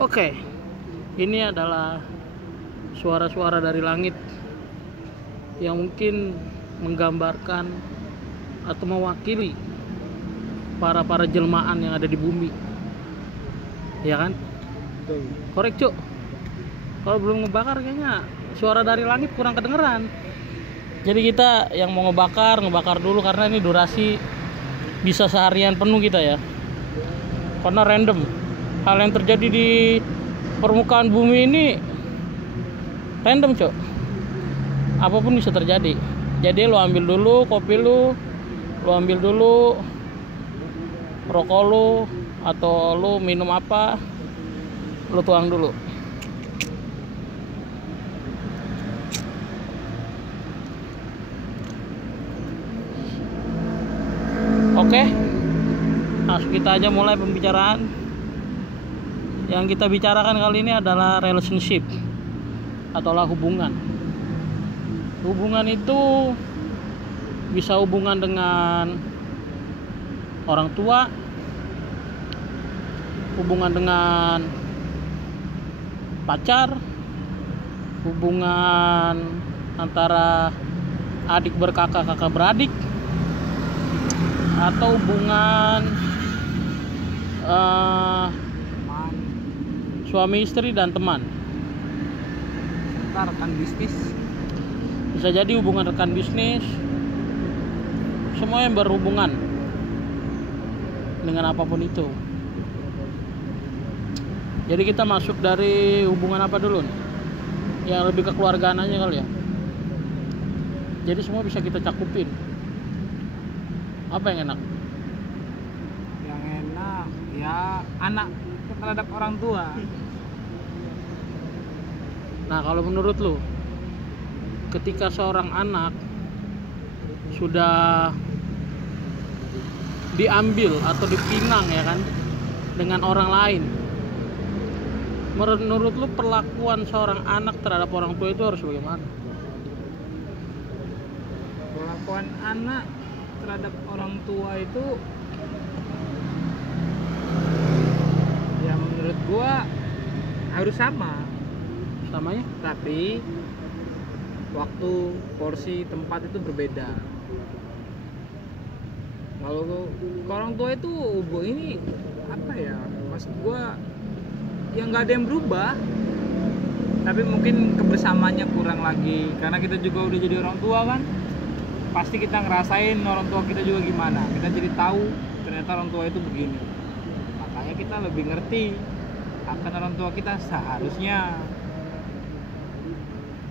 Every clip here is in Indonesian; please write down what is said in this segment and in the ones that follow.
Oke, ini adalah suara-suara dari langit yang mungkin menggambarkan atau mewakili para jelmaan yang ada di bumi, ya kan? Betul. Korek cuk. Kalau belum ngebakar kayaknya suara dari langit kurang kedengeran. Jadi kita yang mau ngebakar dulu karena ini durasi bisa seharian penuh kita ya. Karena random. Hal yang terjadi di permukaan bumi ini random cok. Apapun bisa terjadi. Jadi lo ambil dulu kopi lo ambil dulu rokok lo, atau lo minum apa, lo tuang dulu. Oke, langsung kita aja mulai pembicaraan. Yang kita bicarakan kali ini adalah relationship ataulah hubungan. Hubungan itu bisa hubungan dengan orang tua, hubungan dengan pacar, hubungan antara adik berkakak, kakak beradik, atau hubungan suami istri dan teman. Rekan bisnis. Bisa jadi hubungan rekan bisnis. Semua yang berhubungan dengan apapun itu. Jadi kita masuk dari hubungan apa dulu nih? Yang lebih kekeluargaan aja kali ya. Jadi semua bisa kita cakupin. Apa yang enak? Yang enak ya anak terhadap orang tua. Nah, kalau menurut lu, ketika seorang anak sudah diambil atau dipinang ya kan dengan orang lain, menurut lu perlakuan seorang anak terhadap orang tua itu harus bagaimana? Perlakuan anak terhadap orang tua itu ya menurut gua harus sama. Samanya? Tapi waktu, porsi, tempat itu berbeda. Kalau ke orang tua itu ini apa ya, maksud gua yang nggak ada yang berubah, tapi mungkin kebersamaannya kurang lagi karena kita juga udah jadi orang tua kan. Pasti kita ngerasain orang tua kita juga gimana, kita jadi tahu ternyata orang tua itu begini, makanya kita lebih ngerti akan orang tua kita seharusnya.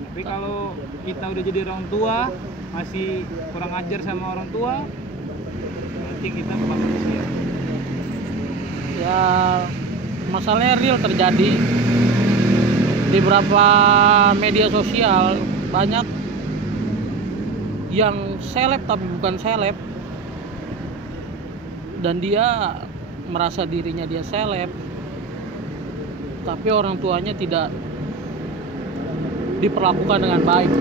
Tapi kalau kita udah jadi orang tua masih kurang ajar sama orang tua, berarti kita bukan manusia. Ya, masalahnya real terjadi di beberapa media sosial. Banyak yang seleb tapi bukan seleb, dan dia merasa dirinya dia seleb, tapi orang tuanya tidak diperlakukan dengan baik.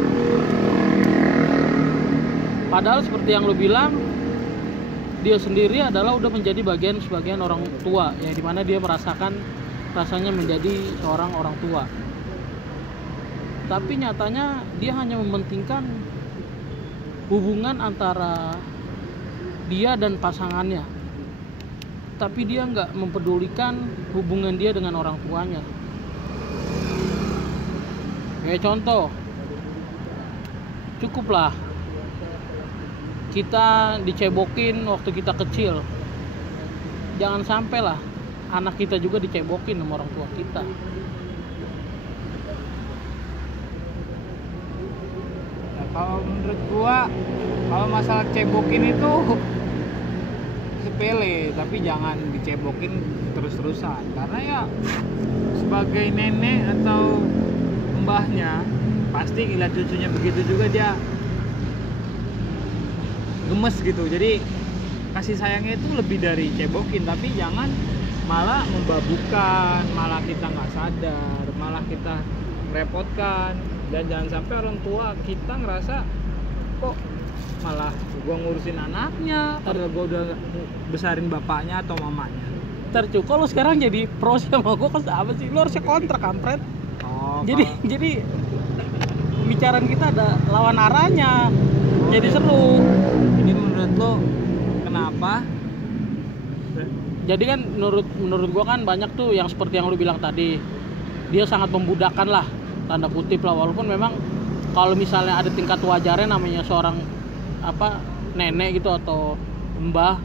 Padahal seperti yang lo bilang, dia sendiri adalah udah menjadi sebagian orang tua, yang dimana dia merasakan rasanya menjadi seorang orang tua. Tapi nyatanya dia hanya mementingkan hubungan antara dia dan pasangannya, tapi dia nggak mempedulikan hubungan dia dengan orang tuanya. Kayak contoh, cukuplah kita dicebokin waktu kita kecil. Jangan sampai lah anak kita juga dicebokin sama orang tua kita. Ya, kalau menurut gua, kalau masalah cebokin itu sepele, tapi jangan dicebokin terus-terusan. Karena ya sebagai nenek atau mbahnya, pasti ngeliat cucunya begitu juga dia gemes gitu. Jadi kasih sayangnya itu lebih dari cebokin, tapi jangan malah membabukan, malah kita nggak sadar, malah kita merepotkan. Dan jangan sampai orang tua kita ngerasa kok malah gua ngurusin anaknya padahal gua udah besarin bapaknya atau mamanya. Ntar cu, kalau sekarang jadi pro sama gue kan apa sih? Lu harusnya kontra kampret. Oh, Jadi pembicaraan kita ada lawan arahnya. Jadi seru. Ini menurut lo kenapa? Jadi kan menurut gua kan banyak tuh yang seperti yang lu bilang tadi. Dia sangat membudakkan lah, tanda kutip lah, walaupun memang kalau misalnya ada tingkat wajarnya namanya seorang nenek gitu atau mbah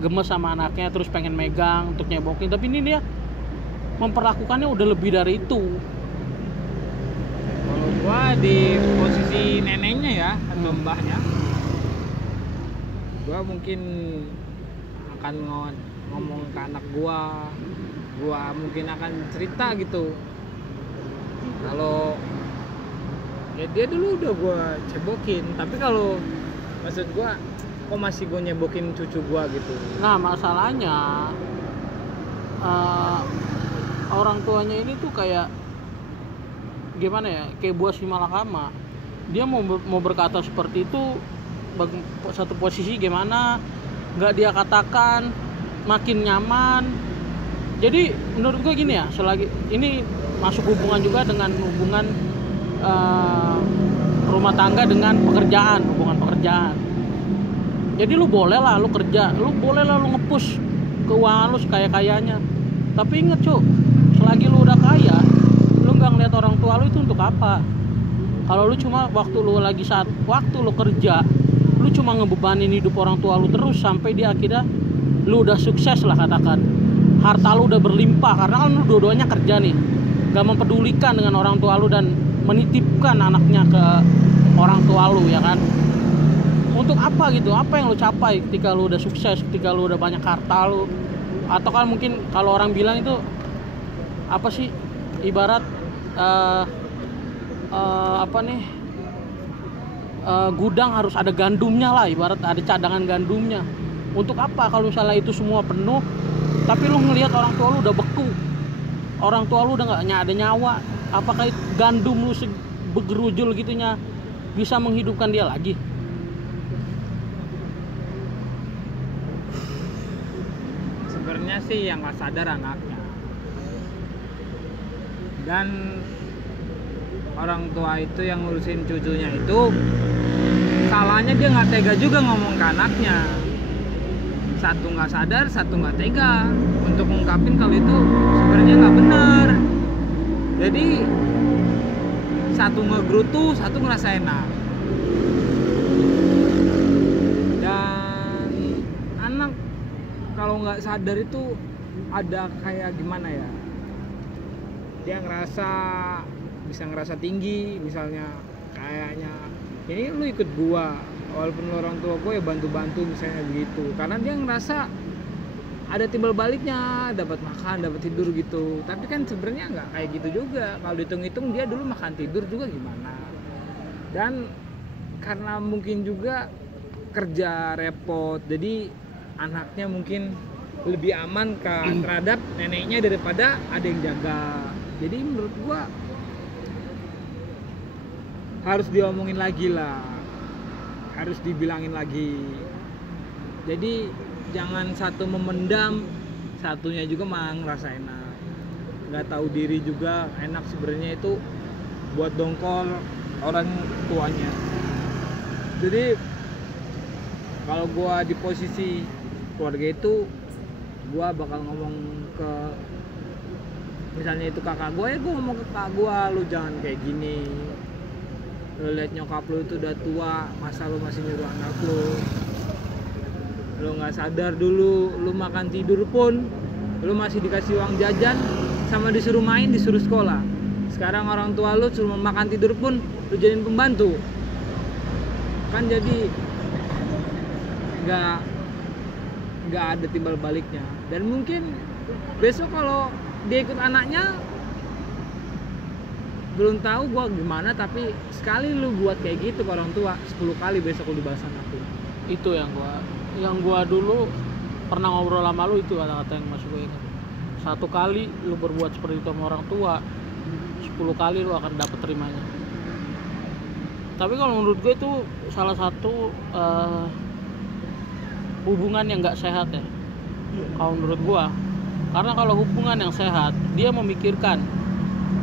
gemes sama anaknya terus pengen megang untuk nyebokin, tapi ini dia memperlakukannya udah lebih dari itu. Kalau gua di posisi neneknya ya atau mbahnya, gua mungkin akan ngomong ke anak gua mungkin akan cerita gitu. Kalau ya dia dulu udah gua cebokin, tapi kalau maksud gua kok masih gua nyebokin cucu gua gitu. Nah masalahnya orang tuanya ini tuh kayak gimana ya, kayak buah si malakama. Dia mau berkata seperti itu, satu posisi gimana nggak dia katakan makin nyaman. Jadi menurut gue gini ya, selagi ini masuk hubungan juga dengan hubungan rumah tangga dengan pekerjaan, hubungan pekerjaan. Jadi lu boleh lah lu kerja, lu boleh lah lu nge-push keuangan lu sekaya-kayanya, tapi inget cu, selagi lu udah kaya, lu nggak ngeliat orang tua lu itu untuk apa. Kalau lu cuma waktu lu kerja, lu cuma ngebebanin hidup orang tua lu terus sampai di akhirnya lu udah sukses lah, katakan harta lu udah berlimpah karena kan lu dua-duanya kerja nih, gak mempedulikan dengan orang tua lu dan menitipkan anaknya ke orang tua lu, ya kan. Untuk apa gitu? Apa yang lu capai ketika lu udah sukses, ketika lu udah banyak harta lu? Atau kan mungkin kalau orang bilang itu apa sih, ibarat gudang harus ada gandumnya lah, ibarat ada cadangan gandumnya. Untuk apa kalau misalnya itu semua penuh tapi lu ngelihat orang tua lu udah beku, orang tua lu udah nggak ada nyawa, apakah gandum lu begerujul gitunya bisa menghidupkan dia lagi? Sebenarnya sih yang nggak sadar anaknya, dan orang tua itu yang ngurusin cucunya itu salahnya dia nggak tega juga ngomong ke anaknya. Satu nggak sadar, satu nggak tega untuk ngungkapin kalau itu sebenarnya nggak benar. Jadi satu ngegerutu, satu ngerasa enak. Dan anak kalau nggak sadar itu ada kayak gimana ya, dia bisa ngerasa tinggi, misalnya kayaknya ini lu ikut gua walaupun lu orang tua gua ya bantu-bantu misalnya begitu, karena dia ngerasa ada timbal baliknya, dapat makan, dapat tidur gitu. Tapi kan sebenarnya nggak kayak gitu juga. Kalau dihitung-hitung dia dulu makan tidur juga gimana. Dan karena mungkin juga kerja repot, jadi anaknya mungkin lebih aman terhadap neneknya daripada ada yang jaga. Jadi menurut gua harus diomongin lagi lah, harus dibilangin lagi. Jadi jangan satu memendam, satunya juga malah ngerasa enak, nggak tahu diri juga. Enak sebenarnya itu buat dongkol orang tuanya. Jadi kalau gua di posisi keluarga itu, gua bakal ngomong ke misalnya itu kakak gua, ya gua ngomong ke kakak gua, lu jangan kayak gini, lu liat nyokap lu itu udah tua, masa lu masih nyuruh anak lu nggak sadar dulu, lu makan tidur pun lu masih dikasih uang jajan sama disuruh main, disuruh sekolah. Sekarang orang tua lu suruh makan tidur pun lu jadiin pembantu, kan jadi nggak ada timbal baliknya. Dan mungkin besok kalau dia ikut anaknya, belum tahu gua gimana, tapi sekali lu buat kayak gitu ke orang tua, 10 kali besok lu dibalas anak lu. Itu yang gua dulu pernah ngobrol sama lu, itu kata-kata yang masih gue ingat. 1 kali lu berbuat seperti itu sama orang tua, 10 kali lu akan dapet terimanya. Tapi kalau menurut gue itu salah satu hubungan yang nggak sehat ya kalau menurut gua. Karena kalau hubungan yang sehat, dia memikirkan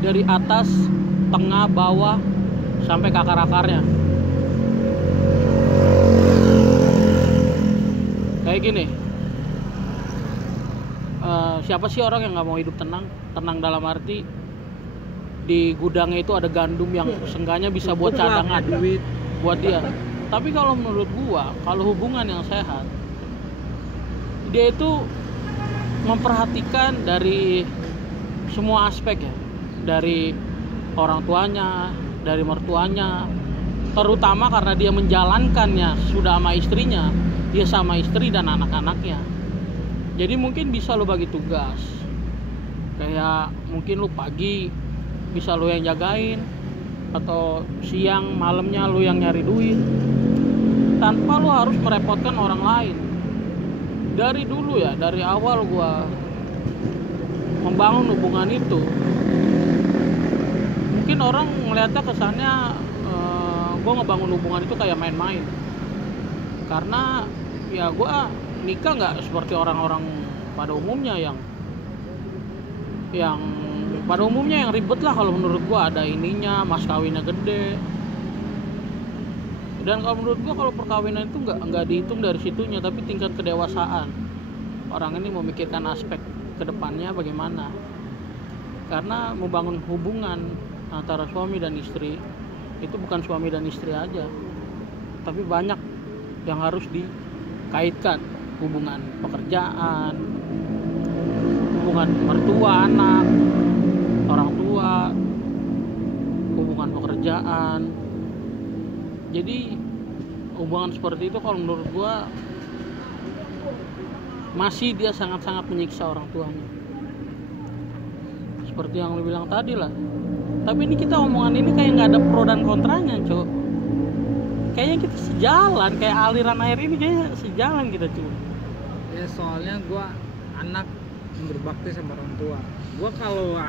dari atas, tengah, bawah, sampai ke akar-akarnya. Kayak gini, siapa sih orang yang nggak mau hidup tenang? Tenang dalam arti di gudangnya itu ada gandum yang seenggaknya bisa buat cadangan duit buat dia. Tapi kalau menurut gua, kalau hubungan yang sehat, dia itu memperhatikan dari semua aspek ya, dari orang tuanya, dari mertuanya, terutama karena dia menjalankannya sudah sama istrinya, dia sama istri dan anak-anaknya. Jadi mungkin bisa lo bagi tugas, kayak mungkin lo pagi bisa lo yang jagain, atau siang malamnya lo yang nyari duit, tanpa lo harus merepotkan orang lain. Dari dulu ya, dari awal gua membangun hubungan itu, mungkin orang ngeliatnya kesannya gua ngebangun hubungan itu kayak main-main. Karena ya gua nikah nggak seperti orang-orang pada umumnya yang pada umumnya yang ribet lah. Kalau menurut gua ada ininya, mas kawinnya gede. Dan kalau menurut gua, kalau perkawinan itu nggak dihitung dari situnya, tapi tingkat kedewasaan orang ini memikirkan aspek kedepannya bagaimana. Karena membangun hubungan antara suami dan istri itu bukan suami dan istri aja, tapi banyak yang harus dikaitkan. Hubungan pekerjaan, hubungan mertua anak, orang tua, hubungan pekerjaan. Jadi hubungan seperti itu kalau menurut gua masih dia sangat-sangat menyiksa orang tuanya. Seperti yang lu bilang tadi lah. Tapi ini kita omongan ini kayak nggak ada pro dan kontranya, Cok. Kayaknya kita sejalan, kayak aliran air ini kayaknya sejalan kita, Cok. Ya soalnya gua anak berbakti sama orang tua. Gua kalau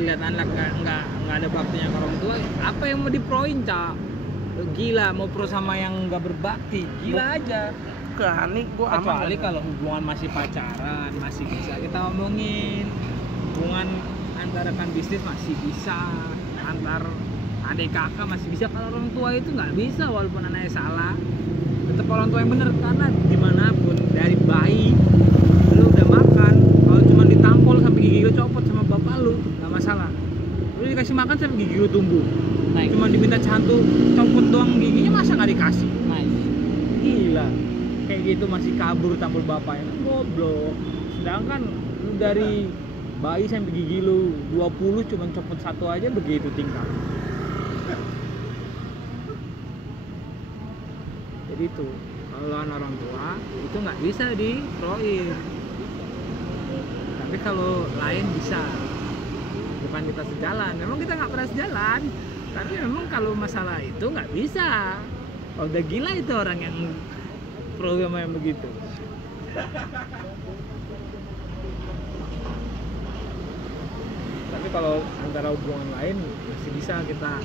lihat anak nggak ada baktinya ke orang tua, apa yang mau diproin, Cak? Gila, mau pro sama yang nggak berbakti, gila aja. Nih gua aman. Kecuali kalau hubungan masih pacaran, masih bisa kita ngomongin. Hubungan antara kan bisnis masih bisa, antar adik kakak masih bisa. Kalau orang tua itu nggak bisa, walaupun anaknya salah, tetap orang tua yang bener. Karena dimanapun, dari bayi lu udah makan, kalau cuma ditampol sampai gigi lu copot sama bapak lu nggak masalah. Lu dikasih makan sampai gigi lu tumbuh, cuma diminta cantu copot doang giginya, masa nggak dikasih? Gila, kayak gitu masih kabur tampol bapaknya, goblok. Sedangkan lu dari bayi sampai gigi lu 20 cuma copot satu aja begitu tingkah. Jadi itu kalau orang tua itu nggak bisa diproin, tapi kalau lain bisa. Bukan kita sejalan, memang kita nggak pernah sejalan, tapi memang kalau masalah itu nggak bisa. Kalau udah gila itu orang yang program yang begitu. Tapi kalau antara hubungan lain masih bisa kita,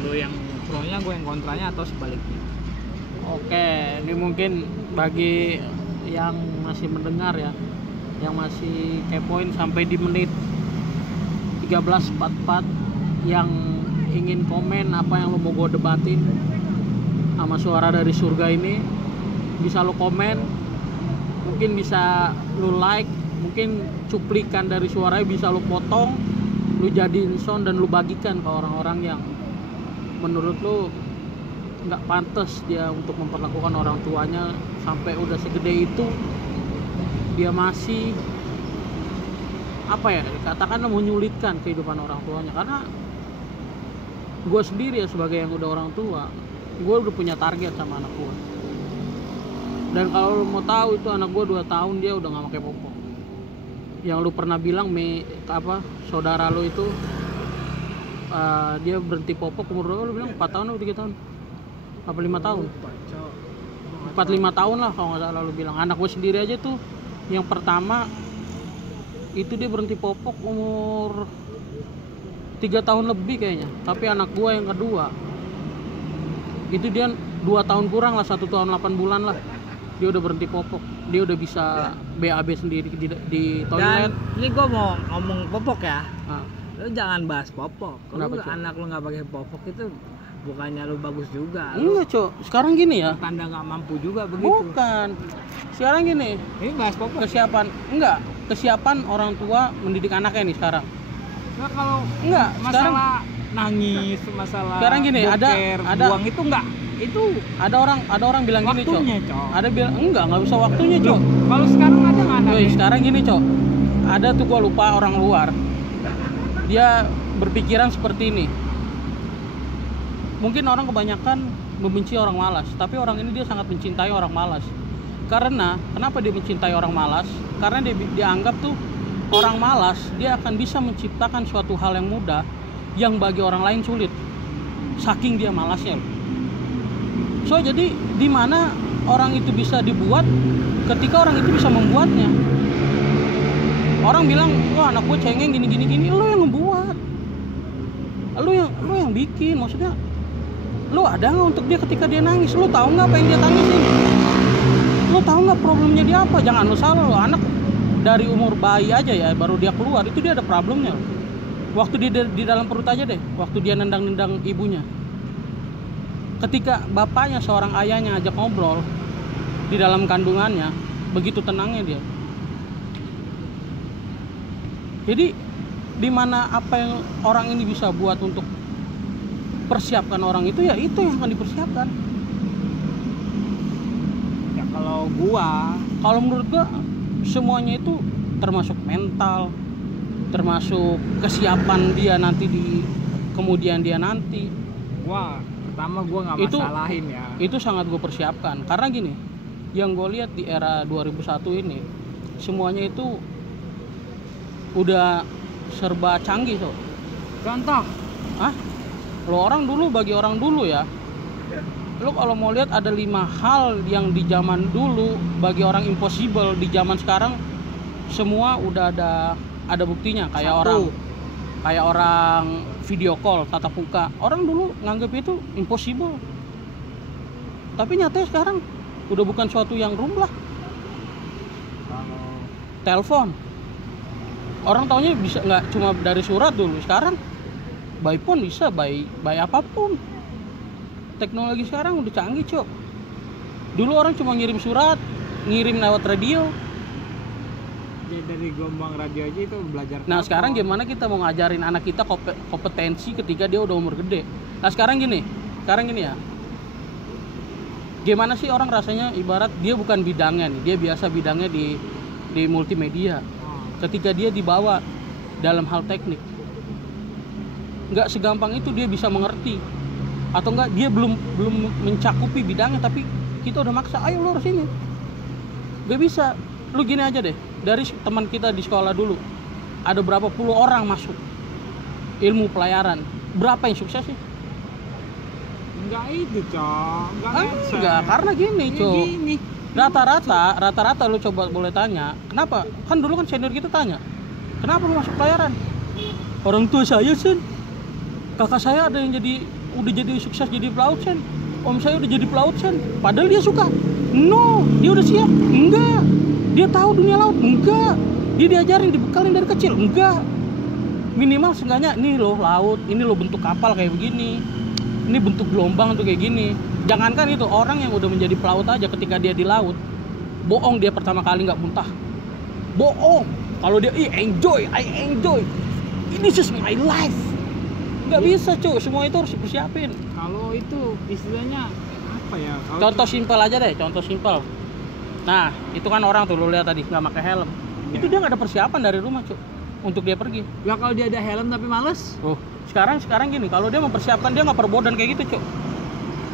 lu yang pro-nya, gue yang kontranya, atau sebaliknya. Oke, ini mungkin bagi yang masih mendengar ya, yang masih kepoin sampai di menit 13.44, yang ingin komen apa yang lo mau gue debatin sama suara dari surga ini, bisa lo komen, mungkin bisa lo like, mungkin cuplikan dari suaranya bisa lo potong, lo jadiin sound dan lo bagikan ke orang-orang yang menurut lo nggak pantas dia untuk memperlakukan orang tuanya sampai udah segede itu, dia masih apa ya, katakanlah menyulitkan kehidupan orang tuanya. Karena gue sendiri ya, sebagai yang udah orang tua, gue udah punya target sama anak gue. Dan kalau lu mau tahu, itu anak gue 2 tahun dia udah nggak pakai popok. Yang lu pernah bilang saudara lu itu dia berhenti popok umur berapa, lu bilang 4 tahun atau 3 tahun apa 5 tahun? 4-5 tahun lah kalau nggak salah lu bilang. Anak gue sendiri aja tuh yang pertama itu dia berhenti popok umur 3 tahun lebih kayaknya. Tapi anak gue yang kedua itu dia 2 tahun kurang lah, 1 tahun 8 bulan lah. dia udah berhenti popok, dia udah bisa BAB sendiri di toilet. Dan ini gua mau ngomong popok ya. Nah, Lu jangan bahas popok. Kalau Kenapa, Cok? anak lu nggak pakai popok itu bukannya lu bagus juga. enggak Cok, sekarang gini ya. Tanda nggak mampu juga begitu. Bukan, sekarang gini, Ini bahas popok. kesiapan orang tua mendidik anaknya nih sekarang. Nah, kalau Enggak, sekarang masalah nangis, masalah Sekarang gini, boker, ada- buang itu enggak. Itu ada orang bilang gini, Cok. waktunya, Cok. Ada bilang enggak usah waktunya, Cok. Kalau sekarang ada nggak anak? Woi, sekarang gini, Cok. Ada tuh gua lupa orang luar. Dia berpikiran seperti ini. Mungkin orang kebanyakan membenci orang malas, tapi orang ini dia sangat mencintai orang malas. Karena kenapa dia mencintai orang malas? Karena dia dianggap tuh orang malas, dia akan bisa menciptakan suatu hal yang mudah yang bagi orang lain sulit. Saking dia malasnya. So jadi di mana orang itu bisa dibuat ketika orang itu bisa membuatnya. Orang bilang, wah anak gue cengeng gini, lo yang ngebuat, lo yang bikin. Maksudnya, lo ada nggak untuk dia ketika dia nangis? Lo tahu nggak apa yang dia tangisin? Lo tahu nggak problemnya dia apa? Jangan lo salah, lo anak dari umur bayi aja ya, baru dia keluar itu dia ada problemnya. Waktu dia di dalam perut aja deh, waktu dia nendang-nendang ibunya. Ketika bapaknya, seorang ayahnya ajak ngobrol di dalam kandungannya, begitu tenangnya dia. Jadi di mana apa yang orang ini bisa buat untuk persiapkan orang itu, ya itu yang akan dipersiapkan. Ya kalau menurut gua semuanya itu termasuk mental, termasuk kesiapan dia nanti di kemudian dia nanti. Pertama gua nggak Itu- masalahin ya. Itu sangat gue persiapkan karena gini, yang gue lihat di era 2001 ini semuanya itu udah serba canggih. So Contoh, bagi orang dulu ya, lo kalau mau lihat ada 5 hal yang di zaman dulu bagi orang impossible, di zaman sekarang semua udah ada buktinya. Kayak orang video call tatap muka, orang dulu nganggep itu impossible, tapi nyatanya sekarang udah bukan suatu yang rumlah. kalau Telepon, orang taunya bisa nggak cuma dari surat dulu, sekarang by phone bisa, by apapun. Teknologi sekarang udah canggih, Cok. Dulu orang cuma ngirim surat, ngirim lewat radio. ya dari gelombang radio aja itu belajar. Nah telepon. sekarang gimana kita mau ngajarin anak kita kompetensi ketika dia udah umur gede? Nah sekarang gini ya, gimana sih orang rasanya ibarat dia bukan bidangnya nih, dia biasa bidangnya di multimedia. Ketika dia dibawa dalam hal teknik, nggak segampang itu dia bisa mengerti, atau enggak dia belum mencakupi bidangnya, tapi kita udah maksa, ayo lo harus ini. Gak bisa. Lu gini aja deh, dari teman kita di sekolah dulu ada berapa puluh orang masuk ilmu pelayaran, berapa yang sukses sih? Enggak itu, Cok. Enggak, karena gini, Cok. Gini. Rata-rata lu coba boleh tanya, kenapa? Kan dulu kan senior kita tanya, kenapa lu masuk pelayaran? Orang tua saya, Sen, kakak saya ada yang udah jadi sukses jadi pelaut, Sen. Om saya udah jadi pelaut, Sen. Padahal dia suka. No, dia udah siap. Enggak. Dia tahu dunia laut. Enggak. Dia diajarin, dibekalin dari kecil. Enggak. Minimal seenggaknya ini loh laut, ini loh bentuk kapal kayak begini. Ini bentuk gelombang tuh kayak gini. Jangankan itu, orang yang udah menjadi pelaut aja ketika dia di laut, bohong dia pertama kali nggak muntah. Bohong. Kalau dia I enjoy. This is my life. Nggak bisa, cuy. Semua itu harus dipersiapin. Kalau itu istilahnya apa ya? Contoh simpel aja deh, contoh simpel. Nah, itu kan orang tuh lu lihat tadi nggak pakai helm. Ya. Itu dia nggak ada persiapan dari rumah, cuy, untuk dia pergi. Ya kalau dia ada helm tapi males. Sekarang gini, kalau dia mempersiapkan dia nggak perbodan kayak gitu, cuy.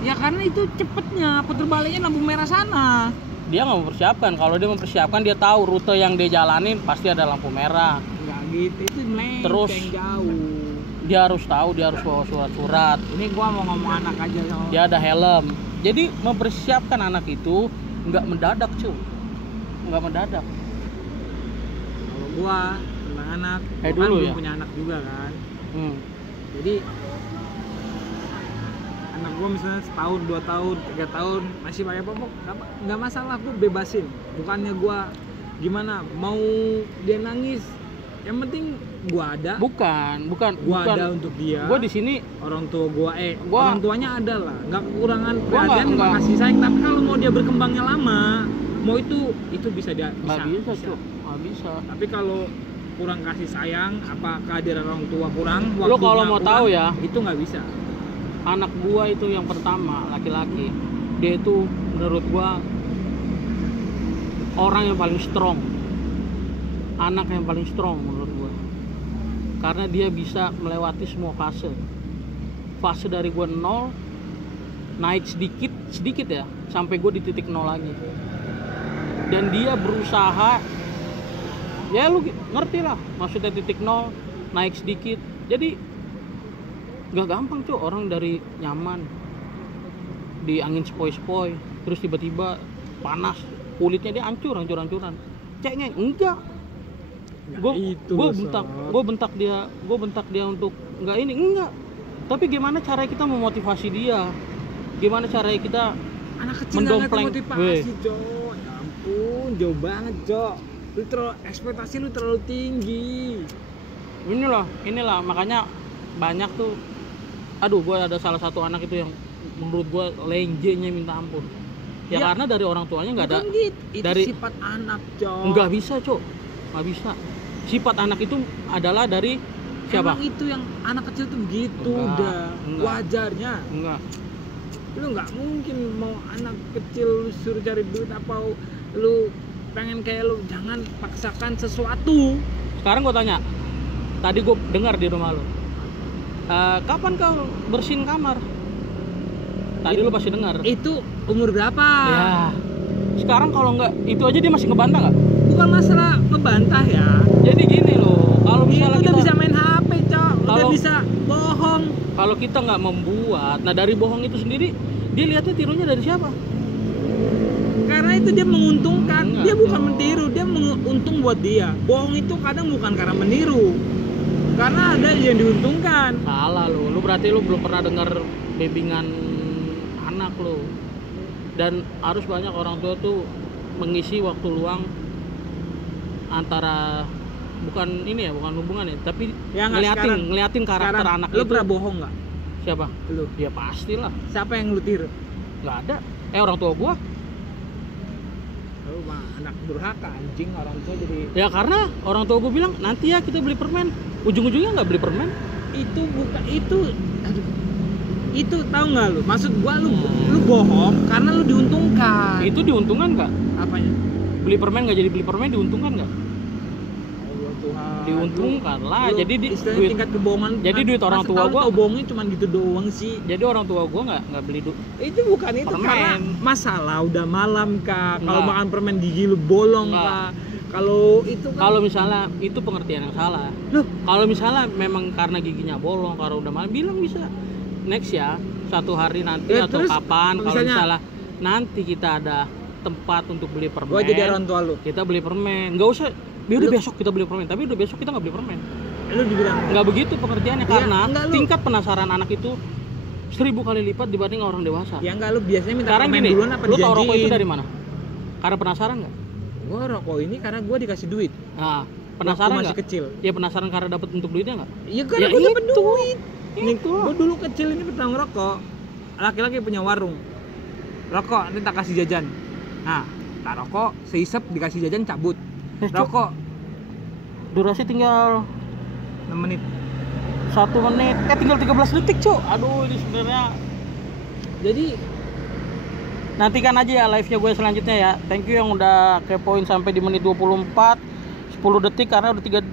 Ya karena itu cepetnya, puter baliknya lampu merah sana. Dia nggak mempersiapkan. Kalau dia mempersiapkan, dia tahu rute yang dia jalanin pasti ada lampu merah. Enggak gitu, itu melenceng Terus jauh. Dia harus tahu, dia harus bawa surat-surat. Ini gua mau ngomong anak aja sama. Dia ada helm. Jadi mempersiapkan anak itu nggak mendadak, cuy. Nggak mendadak. Kalau gua tentang anak, gua Dulu belum ya? punya anak juga kan. Hmm. Jadi anak gue misalnya setahun, 2 tahun, 3 tahun masih pakai popok, nggak masalah, gue bebasin. Bukannya gue gimana mau dia nangis, yang penting gue ada. Bukan. Gue ada untuk dia. Gue di sini orang tua orang tuanya ada lah, nggak kekurangan perhatian, nggak. kasih sayang. Tapi kalau mau dia berkembangnya lama, mau itu bisa dia nggak bisa, Cuk. Nggak bisa. Tapi kalau kurang kasih sayang, apa kehadiran orang tua kurang, lo kalau mau kurang, tahu ya, itu nggak bisa. anak gua itu yang pertama laki-laki, dia itu menurut gua orang yang paling strong, anak yang paling strong menurut gua, karena dia bisa melewati semua fase dari gua 0 naik sedikit ya sampai gua di titik 0 lagi, dan dia berusaha, ya lu ngerti lah maksudnya titik 0 naik sedikit. Jadi gak gampang cuy, orang dari nyaman di angin sepoi-sepoi terus tiba-tiba panas, kulitnya dia hancuran. Cengeng enggak. Gue bentak dia untuk enggak. Tapi gimana cara kita memotivasi dia? Gimana cara kita anak kecil mendompleng? Motivasi, Cok. Ya ampun, jauh banget, Cok. Ekspektasi lu terlalu tinggi. Inilah makanya banyak tuh. Aduh, gue ada salah satu anak itu yang menurut gue lenjenya minta ampun. Ya karena dari orang tuanya nggak ada. Gitu. Itu dari sifat anak, Cok. Nggak bisa, Cok. Nggak bisa. Sifat anak itu adalah dari siapa? Emang itu yang anak kecil tuh begitu, enggak. Wajarnya. Enggak. Lu nggak mungkin mau anak kecil lu suruh cari duit, apa lu pengen kayak lu, jangan paksakan sesuatu. Sekarang gue tanya, tadi gue dengar di rumah lu, kapan kau bersihin kamar? Tadi lu pasti dengar. Itu umur berapa? Ya. Sekarang kalau nggak, itu aja dia masih ngebantah nggak? Bukan masalah ngebantah ya. Jadi gini loh, kalau misalnya udah kita bisa main HP, Cok. Udah bisa bohong. Kalau kita nggak membuat, nah dari bohong itu sendiri, dia lihatnya tirunya dari siapa? Karena itu dia menguntungkan. Dia bukan meniru, dia untung buat dia. Bohong itu kadang bukan karena meniru, karena ada yang diuntungkan. Salah lu berarti lu belum pernah dengar bimbingan anak lu. Dan harus banyak orang tua tuh mengisi waktu luang antara bukan hubungan ya, tapi ya, ngeliatin karakter sekarang, anak lu itu. pernah bohong nggak? Siapa? Lu. Ya pastilah. Siapa yang lu tiru? Nggak ada. Orang tua gua. Lu mah anak durhaka, anjing. Orang tua jadi. Ya karena orang tua gua bilang nanti ya kita beli permen. Ujung-ujungnya nggak beli permen. Itu bukan itu. Aduh. Itu tahu nggak lu? Maksud gua lu bohong karena lu diuntungkan. Itu diuntungkan nggak? Apanya? Beli permen nggak jadi beli permen diuntungkan nggak? Allah Tuhan. Diuntungkan lah. Jadi duit tingkat kebohongan. Jadi duit orang tua gua bohongnya cuma gitu doang sih. Jadi orang tua gua nggak beli itu bukan itu permen. Karena masalah udah malam Kak. Kalau makan permen gigi lu bolong Kak. Kalau itu kan, kalau misalnya itu pengertian yang salah. Loh, kalau misalnya memang karena giginya bolong, kalau udah malam bilang bisa next ya, satu hari nanti atau terus, kapan kalau misalnya nanti kita ada tempat untuk beli permen. Gua jadi orang tua lu. Kita beli permen. Enggak usah. Udah besok kita beli permen, tapi udah besok kita nggak beli permen. Lu dibilang nggak begitu pengertiannya, karena tingkat penasaran anak itu 1000 kali lipat dibanding orang dewasa. Ya enggak, lu biasanya minta sekarang permen gini, duluan apa dijanjiin? Lu tau dijanjiin? rokok itu dari mana? Karena penasaran nggak? Gua rokok ini karena gua dikasih duit. Nah, penasaran nggak? Masih kecil. Ya penasaran karena dapat untuk duitnya nggak? Iya karena gua dapat duit. Nih, gua dulu kecil ini pertama ngerokok. Laki-laki punya warung. Rokok, nanti tak kasih jajan. Nah, tak rokok, seisep dikasih jajan cabut. Rokok. Durasi tinggal 6 menit. 1 menit. Tinggal 13 detik, Cuk. Aduh, ini sebenarnya. Jadi nantikan aja ya live-nya gue selanjutnya ya. Thank you yang udah kepoin sampai di menit 24 10 detik karena udah 3